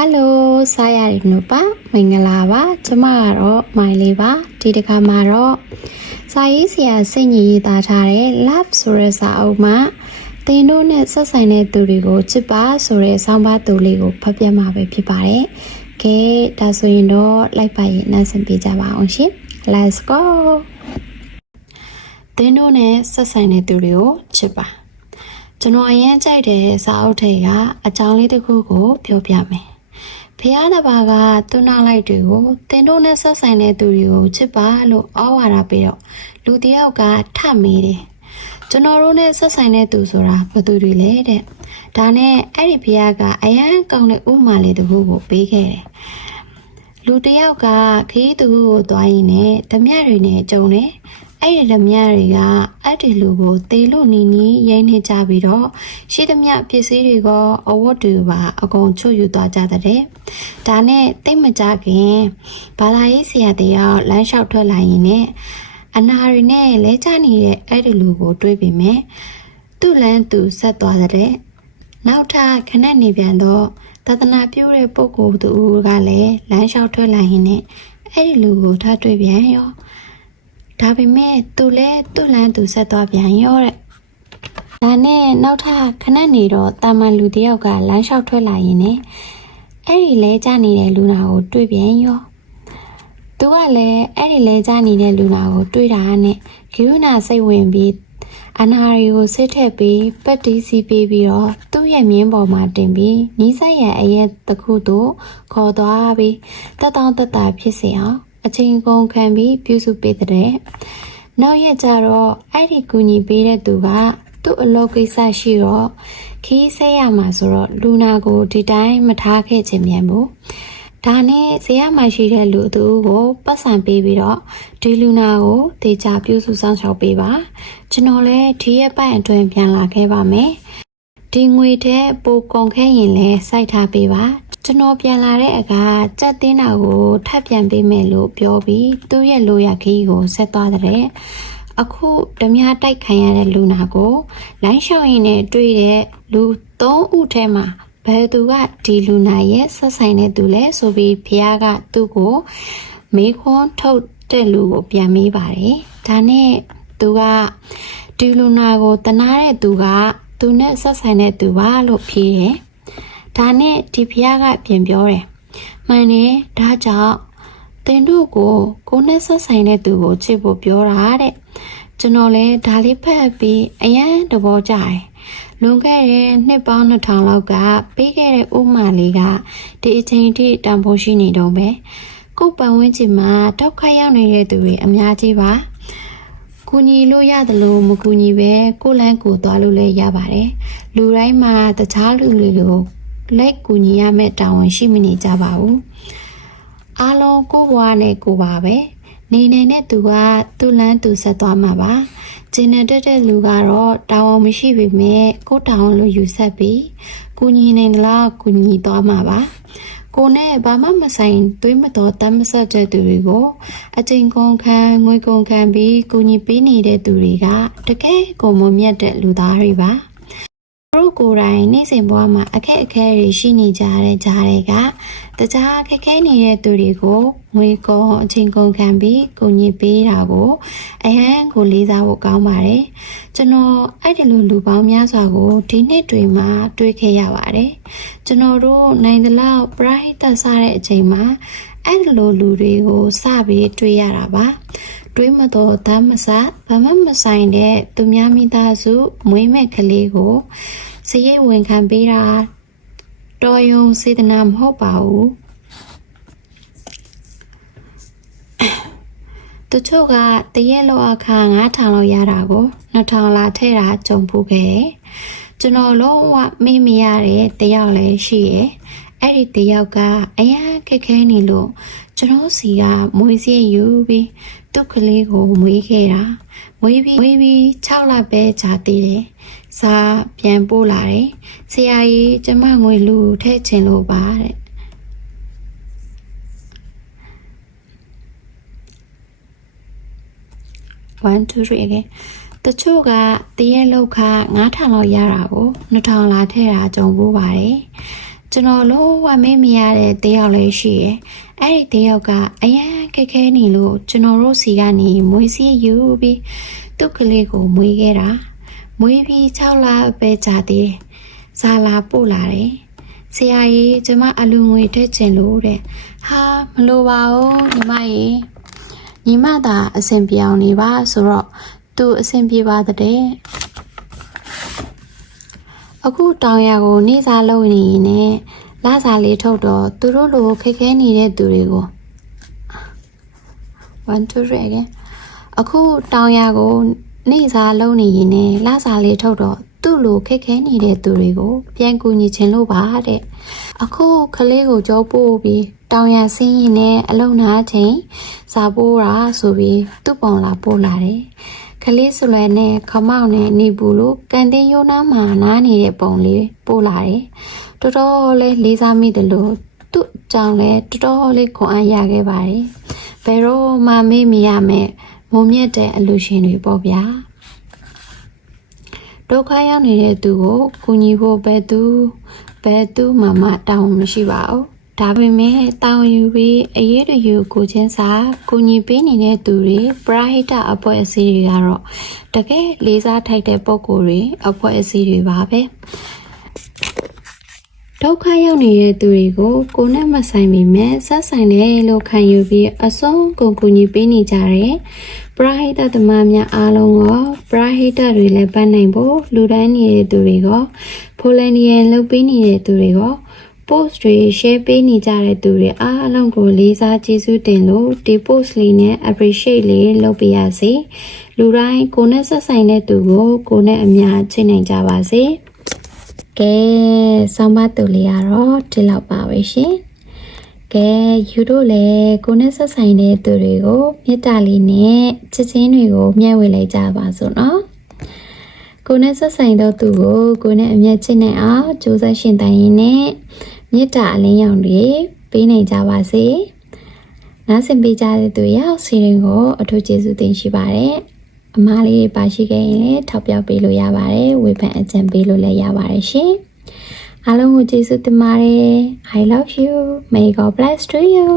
ဟယ်လိုစားရည်နုပါမင်္ဂလာပါကျမကတော့မိုင်လေးပါဒီတစ်ခါမှာတော့စာရေးဆရာစိတ်ညစ်ရေးသားထားတဲ့ love ဆိုတဲ့စာအုပ်မှာတင်တို့နဲ့ဆက်ဆိုင်တဲ့သူတွေကိုချစ်ပါဆိုတဲ့ဆောင်းပါးသူလေးကိုဖတ်ပြမှာပဲဖြစ်ပါတယ်ကဲဒါဆိုရင်တော့လိုက်ပါရင်နှဆင်ပေးကြပါအောင်ရှင် let's go တင်တို့နဲ့ဆက်ဆိုင်တဲ့သူတွေကိုချစ်ပါကျွန်တော်အရင်ကြိုက်တဲ့စာအုပ်ထဲကအကြောင်းလေးတစ်ခုကိုပြောပြမယ်။ ဖះတစ်ပါးကသူနာလိုက်တွေကိုတင်တို့နဲ့ဆက်ဆိုင်တဲ့သူတွေကိုချစ်ပါလို့ဩဝါဒပေးတော့လူတစ်ယောက်ကထမေးတယ်။ကျွန်တော်တို့နဲ့ဆက်ဆိုင်တဲ့သူဆိုတာဘယ်သူတွေလဲတဲ့။ဒါနဲ့အဲ့ဒီဖះကအရန်ကောင်းတဲ့ဥမာလေးတစ်ခုကိုပေးခဲ့တယ်။လူတစ်ယောက်ကခရီးတစ်ခုကိုသွားရင်းနဲ့ဓမြတွေနဲ့ကြုံတယ်။ အဲ့ဒီဓမြတွေကအဲ့ဒီလူကိုသေလို့နီနီရိုင်းနေကြပြီးတော့ရှိသမျှပစ္စည်းတွေကအဝတ်တွေပါအကုန်ချွတ်ယူသွားကြတဲ့။ဒါနဲ့တိတ်မကြခင်ဘာသာရေးဆရာတယောက်လမ်းလျှောက်ထွက်လာရင်နဲ့အနာရီနဲ့လဲကျနေတဲ့အဲ့ဒီလူကိုတွေးပြီးမယ်။သူ့လမ်းသူဆက်သွားတဲ့။နောက်ထပ်ခဏနေပြန်တော့တသနာပြုတဲ့ပုဂ္ဂိုလ်သူကလည်းလမ်းလျှောက်ထွက်လာရင်နဲ့အဲ့ဒီလူကိုထားတွေ့ပြန်ရော။ ဒါပေမဲ့သူလည်းသူ့လမ်းသူဆက်သွားပြန်ရောတဲ့ဒါနဲ့နောက်ထပ်ခဏနေတော့တာမန်လူတယောက်ကလမ်းလျှောက်ထွက်လာရင်ねအဲ့ဒီလဲကြနေတဲ့လူနာကိုတွေ့ပြန်ရောသူကလည်းအဲ့ဒီလဲကြနေတဲ့လူနာကိုတွေ့တာနဲ့ဂိရုနာစိတ်ဝင်ပြီးအနာရီကိုစစ်ထက်ပြီးပတ်တီးစီပေးပြီးတော့သူ့ရဲ့မြင်းပေါ်မှာတင်ပြီးနီးစပ်ရအရဲ့တစ်ခုသို့ခေါ်သွားပြီးတက်တောင့်တက်တာဖြစ်စေအောင် အချိန်ကုန်ခံပြီးပြုစုပေးတဲ့နောက်ရက်ကျတော့အဲ့ဒီကူညီပေးတဲ့သူကသူ့အလုပ်ကိစ္စရှိတော့ခီးဆက်ရမှာဆိုတော့လူနာကိုဒီတိုင်းမထားခဲ့ခြင်းမြန်ဘူးဒါနဲ့ဇေယမှာရှိတဲ့လူသူကိုပတ်စံပေးပြီးတော့ဒီလူနာကိုတေချာပြုစုစောင့်ရှောက်ပေးပါကျွန်တော်လည်းဒီရက်ပိုင်းအတွင်းပြန်လာခဲ့ပါမယ်ဒီငွေတဲ့ပိုကုန်ခဲ့ရင်လည်းစိုက်ထားပေးပါ ကျွန်တော်ပြန်လာတဲ့အခါကြက်တင်းတာကိုထပ်ပြန်ပေးမယ်လို့ပြောပြီးသူ့ရဲ့လိုရခီးကိုဆက်သွားတဲ့အခုဓမြတိုက်ခံရတဲ့လူနာကိုလိုင်းလျှောက်ရင်းနဲ့တွေ့တဲ့လူ၃ဦးထဲမှာဘယ်သူကဒီလူနာရဲ့ဆက်ဆိုင်တဲ့သူလဲဆိုပြီးဖះကသူ့ကိုမေးခွန်းထုတ်တဲ့လူကိုပြန်မေးပါတယ်ဒါနဲ့သူကဒီလူနာကိုတနာတဲ့သူကသူနဲ့ဆက်ဆိုင်တဲ့သူပါလို့ဖြေတယ် ဒါနဲ့ဒီဖះကပြန်ပြောတယ်မှန်တယ်ဒါကြောင့်တင်တို့ကိုကိုနဲ့ဆက်ဆိုင်တဲ့သူကိုချစ်ဖို့ပြောတာတဲ့ကျွန်တော်လည်းဒါလေးဖတ်ပြီးအရန်သဘောကျတယ်လွန်ခဲ့တဲ့နှစ်ပေါင်း2000လောက်ကပေးခဲ့တဲ့ဥမာလေးကဒီအချိန်ထိတန်ဖိုးရှိနေတော့ပဲကိုပတ်ဝန်းကျင်မှာတောက်ခတ်ရောက်နေတဲ့သူတွေအများကြီးပါကူညီလို့ရတယ်လို့မကူညီပဲကိုလန်းကိုသွားလို့လည်းရပါတယ်လူတိုင်းမှာတခြားလူတွေကို လက်ကူညီရမယ့်တာဝန်ရှိမနေကြပါဘူးအားလုံးကိုဘွားနဲ့ကိုပါပဲနေနေတဲ့သူကသူ့လန်းသူဆက်သွားမှာပါကျင်နေတဲ့တဲ့လူကတော့တာဝန်မရှိပေမဲ့ကိုတာဝန်လို့ယူဆက်ပြီးကူညီနေလားကူညီသွားမှာပါကိုနဲ့ဘာမှမဆိုင်သွေးမတော်တမ်းမဆက်တဲ့သူတွေကိုအချိန်ကုန်ခံငွေကုန်ခံပြီးကူညီပေးနေတဲ့သူတွေကတကယ်ကိုမမြတ်တဲ့လူသားတွေပါ တို့ကိုယ်တိုင်နေ့စဉ်ဘဝမှာအခက်အခဲတွေရှိနေကြတဲ့ကြားတွေကတခြားခက်ခဲနေတဲ့သူတွေကိုငွေကုန်အချိန်ကုန်ခံပြီးကိုညစ်ပေးတာကိုအဟမ်းကိုလေးစားဖို့ကောင်းပါတယ်ကျွန်တော်အဲ့ဒီလိုလူပေါင်းများစွာကိုဒီနှစ်တွေမှာတွေ့ခဲ့ရပါတယ်ကျွန်တော်တို့နိုင်သလောက်ပရိဟိတစားတဲ့အချိန်မှာအဲ့ဒီလိုလူတွေကိုစပြီးတွေ့ရတာပါ တွေးမတော်တမ်းမစဘာမှမဆိုင်တဲ့သူများမိသားစုမွေးမဲ့ကလေးကိုစရိတ်ဝင်ခံပေးတာတော်ယုံစေတနာမဟုတ်ပါဘူးတချို့ကတရက်လောက်အခါ9000လောက်ရတာကို2000လာထည့်တာကြုံဖူးခဲ့တယ်ကျွန်တော်လုံးဝမေ့မရတဲ့တယောက်လည်းရှိရဲ့ အဲ့ဒီတယောက်ကအရန်ခက်ခဲနေလို့ကျွန်တော်စီကမွေးစည်းယူပြီးသူ့ကလေးကိုမွေးခဲ့တာမွေးပြီးမွေးပြီး6လပဲကြာသေးတယ်စာပြန်ပို့လာတယ်ဆရာကြီးကျမငွေလူထည့်ချင်လို့ပါတဲ့1 2 3 again တချို့ကတရက်လောက်ခ9000လောက်ရတာကို2000လာထည့်တာကြုံဖို့ပါတယ် ကျွန်တော်လုံးဝမေ့မရတဲ့တယောက်လေးရှိရယ်အဲ့ဒီတယောက်ကအရန်ခက်ခဲနေလို့ကျွန်တော်တို့စီကနေမွေးစီးယူပြီးသူ့ကလေးကိုမွေးခဲ့တာမွေးပြီး6လပဲကြာသေးတယ်ဇာလာပို့လာတယ်ဆရာကြီးကျမအလူငွေထည့်ချင်လို့တဲ့ဟာမလိုပါဘူးညီမကြီးညီမသာအဆင်ပြေအောင်နေပါဆိုတော့သူအဆင်ပြေပါတဲ့ အခုတောင်ရကိုနေစားလုပ်နေရင်လည်းလာစားလေးထုတ်တော့သူတို့လိုခက်ခဲနေတဲ့သူတွေကို1 2 3 again အခုတောင်ရကိုနေစားလုပ်နေရင်လည်းလာစားလေးထုတ်တော့သူ့လိုခက်ခဲနေတဲ့သူတွေကိုပြန်ကူညီချင်လို့ပါတဲ့အခုကလေးကိုကြောပို့ပြီးတောင်ရဆင်းရင်လည်းအလုံနာချိန်စာပိုးတာဆိုပြီးသူ့ပုံလာပို့လာတယ် ကလေးစလွယ်နဲ့ခမောက်နဲ့နေဘူးလို့ကန်တင်ယိုနာမှာနားနေတဲ့ပုံလေးပို့လာတယ်တော်တော်လေးလေးစားမိတယ်လို့သူ့အကြောင်းလဲတော်တော်လေးခွန်အားရခဲ့ပါတယ်ဘယ်တော့မှမေ့မရမဲ့မုံမြတ်တဲ့အလူရှင်တွေပေါ့ဗျာဒုက္ခရောက်နေတဲ့သူကိုကူညီဖို့ဘယ်သူဘယ်သူမှမတောင်းမရှိပါဘူး။ ဒါပေမဲ့တောင်းယူပြီးအရေးတယူကိုချင်းစာကူညီပေးနေတဲ့သူတွေပရဟိတအဖွဲ့အစည်းတွေကတော့တကယ်လေးစားထိုက်တဲ့ပုံကိုယ်တွေအဖွဲ့အစည်းတွေပါပဲ။ဒုက္ခရောက်နေတဲ့သူတွေကိုကိုယ်နဲ့မဆိုင်မိမဲ့ဆက်ဆိုင်တယ်လို့ခံယူပြီးအဆုံးကုန်ကူညီပေးနေကြတယ်။ပရဟိတသမားများအားလုံးရောပရဟိတတွေလည်းပတ်နိုင်ဖို့လူတိုင်းနေတဲ့သူတွေကဖိုလန်နီယန်လုပ်ပေးနေတဲ့သူတွေက post တွေ share ပေးနေကြတဲ့သူတွေအားလုံးကိုလေးစားကျေးဇူးတင်လို့ဒီ post လေးနဲ့ appreciate လေးလုပ်ပေးရစေလူတိုင်းကိုယ်နဲ့ဆက်ဆိုင်တဲ့သူကိုကိုယ်နဲ့အများချစ်နိုင်ကြပါစေကဲဆောင်းပါတူလေးကတော့ဒီလောက်ပါပဲရှင်ကဲယူတို့လည်းကိုယ်နဲ့ဆက်ဆိုင်တဲ့သူတွေကိုမေတ္တာလေးနဲ့ချစ်ချင်းတွေကိုမျှဝေလိုက်ကြပါစို့နော်ကိုယ်နဲ့ဆက်ဆိုင်သောသူကိုကိုယ်နဲ့အမျက်ချစ်နိုင်အောင်ကြိုးစားရှင်တိုင်ရင်းနဲ့ မေတ္တာအလင်းရောင်တွေပေးနိုင်ကြပါစေနားဆင်ပေးကြတဲ့သူရောက်စီရင်ကိုအထူးကျေးဇူးတင်ရှိပါတယ်အမားလေးတွေပါရှိခဲ့ရင်လည်းထောက်ပြပေးလို့ရပါတယ်ဝေဖန်အကြံပေးလို့လည်းရပါတယ်ရှင်အားလုံးကိုကျေးဇူးတင်ပါတယ် I love you may God bless to you